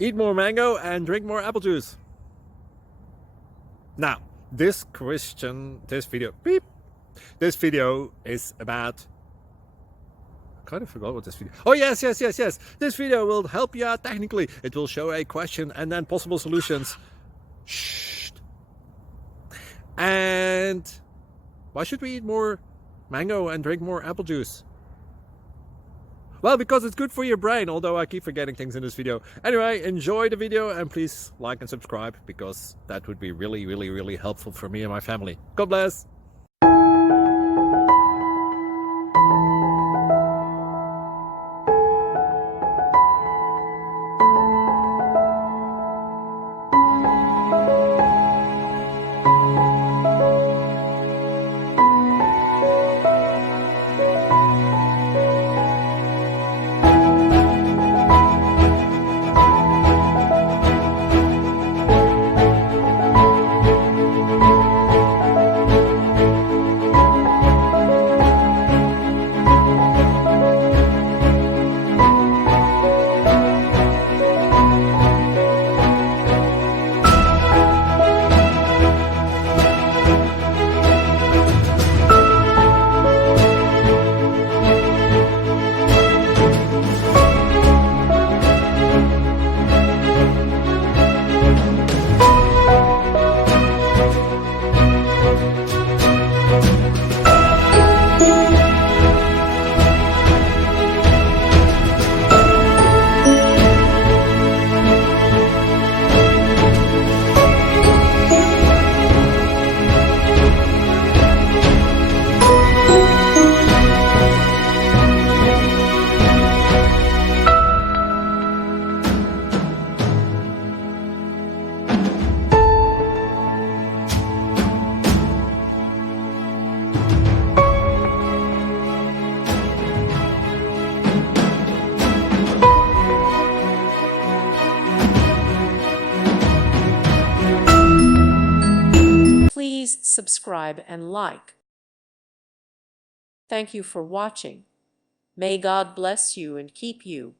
Eat more mango and drink more apple juice. Now, this video is about, I kind of forgot what this video. Oh, yes. This video will help you out technically. It will show a question and then possible solutions. Shh. And why should we eat more mango and drink more apple juice? Well, because it's good for your brain, although I keep forgetting things in this video. Anyway, enjoy the video and please like and subscribe, because that would be really helpful for me and my family. God bless! Please subscribe and like. Thank you for watching. May God bless you and keep you.